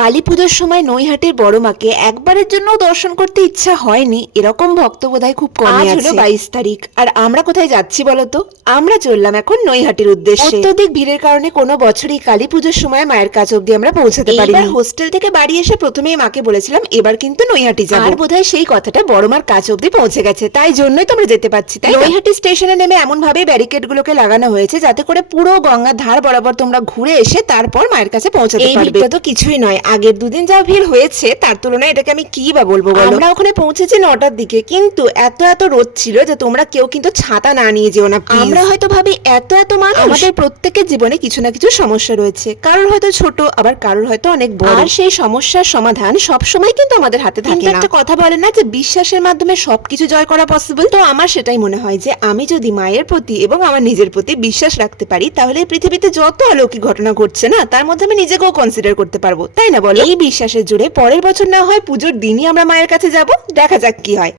কালী পুজোর সময় নৈহাটির বড় মাকে একবারের জন্য দর্শন করতে ইচ্ছা হয়নি এরকম ভক্ত বোধহয় খুব কমই আছে। হলো 22 তারিখ, আর আমরা কোথায় যাচ্ছি বলতো? আমরা চললাম এখন নৈহাটির উদ্দেশ্যে। অত্যধিক ভিড়ের কারণে কোনো বছরই কালী পুজোর সময় মায়ের কাছে অব্দি আমরা পৌঁছাতে পারি। এবার হোস্টেল থেকে বাড়ি এসে প্রথমেই মাকে বলেছিলাম এবার কিন্তু নৈহাটি যাব, আর বোধহয় সেই কথাটা বড় মার কাছে অব্দি পৌঁছে গেছে, তাই জন্যই তোমরা যেতে পারছি। তাই নৈহাটি স্টেশনে নেমে এমন ভাবে ব্যারিকেড গুলোকে লাগানো হয়েছে যাতে করে পুরো গঙ্গার ধার বরাবর তোমরা ঘুরে এসে তারপর মায়ের কাছে পৌঁছাতে পারবে। এই তো কিছুই নয়, আগের দুদিন যা ভিড় হয়েছে তার তুলনায় এটাকে আমি কি বা বলবো বলো। আমরা ওখানে পৌঁছেছি 9টার দিকে, কিন্তু এত রোদ ছিল যে তোমরা কেউ কিন্তু ছাতা না নিয়ে যেও না। আমরা হয়তো ভাবি এত মানুষ, আমাদের প্রত্যেকের জীবনে কিছু না কিছু সমস্যা রয়েছে, কারোর হয়তো ছোট আবার কারোর হয়তো অনেক বড়, আর সেই সমস্যার সমাধান সব সময় কিন্তু আমাদের হাতে থাকে না। একটা কথা বলে না যে বিশ্বাসের মাধ্যমে সবকিছু জয় করা পসিবল, তো আমার সেটাই মনে হয় যে আমি যদি মায়ের প্রতি এবং আমার নিজের প্রতি বিশ্বাস রাখতে পারি তাহলে পৃথিবীতে যত অলৌকিক ঘটনা ঘটছে না তার মধ্যে আমি নিজেকেও কনসিডার করতে পারবো, তাই না বলো? এই বিশ্বাসের জোরে পরের বছর না হয় পুজোর দিনই আমরা মায়ের কাছে যাব, দেখা যাক কি হয়।